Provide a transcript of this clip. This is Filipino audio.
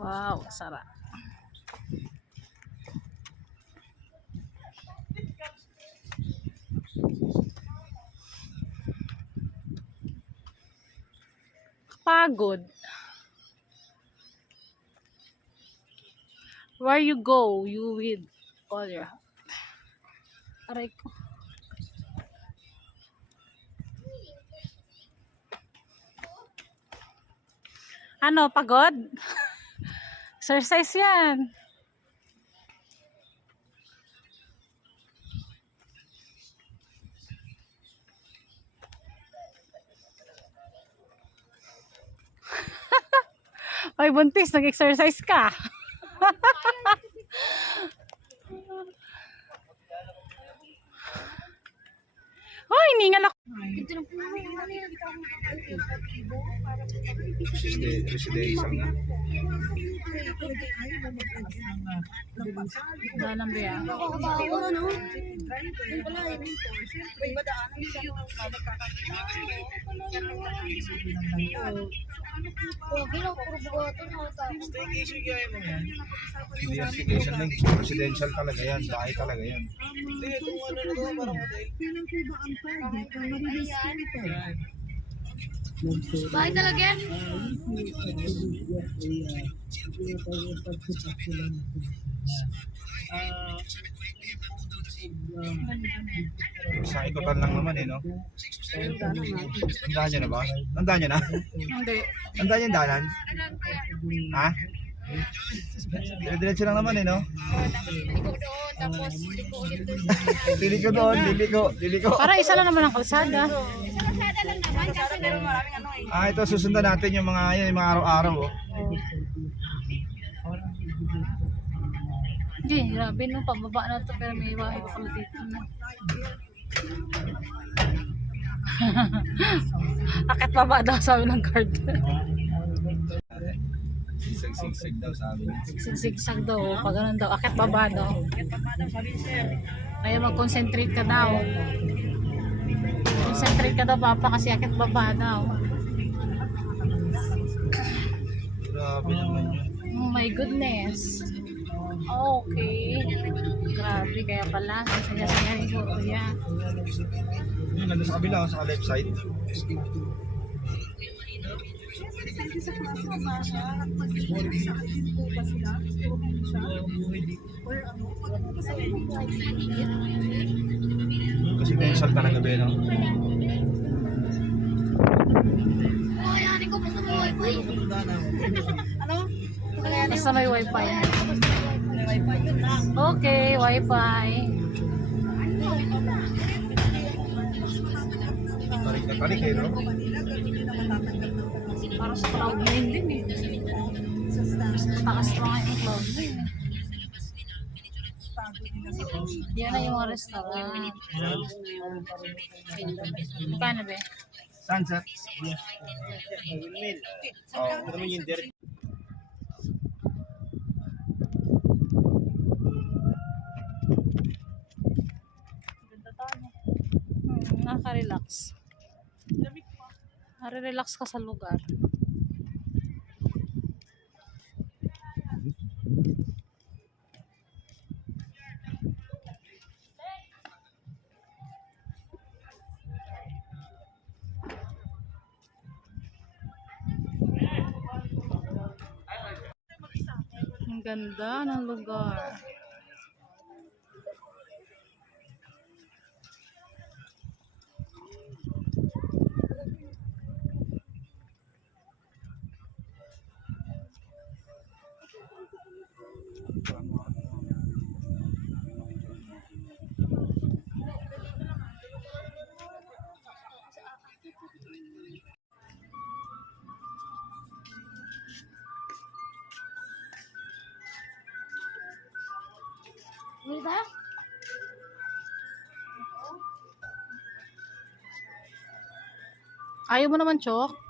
Wow, sarap. Pagod. Where you go, you with all your Aray ko. Ano, pagod? Exercise yan. Ay, buntis, nag-exercise ka. Hoy, ningal ako. Residen- Residential na. Dalam ba yan? Staycation kaya mo yan? Hindi yan staycation lang. Residential talaga yan. Bahay talaga yan. Hindi, kung ano na to, parang hotel. Bahay talaga yan? Sa ikutan lang naman eh, no? Tandaan nyo na ba? Tandaan nyo na? Hindi. Tandaan nyo yung daanan? Ha? Dire-diretso lang naman eh, no? Doon, tapos liko ulit doon sa Dili ko doon, dili ko, dili ko. Para isa lang naman ang kalsada. Sa kalsada lang naman kasi meron maraming ano eh. Ah, ito susundan natin yung mga yan, yung mga araw-araw, oh. Hindi, grabe no, pababa na to pero may bahay pa pala dito na. Akit baba daw sabi ng card. Sigsig-sigsig daw sabi niya. Sigsig daw, pag ganun daw, akit baba daw. Kaya mag-concentrate ka daw. Concentrate ka daw papa kasi akit baba daw. Grabe naman yun. Oh my goodness. Okay. Grabe, kaya pala. Saya-saya ni Kuya. Yung nandun sa kabila, sa left side. Residential talaga, Beno. Oh, yanin ko, basta mo wifi. ano? Basta may wifi. Okay, wifi. Tarik na tarik eh, no? Para sa cloud nine din eh. Mas matakas pa nga yung cloud nine eh. Yan na yung mga restaurant. Paano ba? Sunset. Oh, naman yung direct. Hmm, nakaka-relax. Nare-relax ka sa lugar. Ang ganda ng lugar. Ha? Ayaw mo naman, Chok?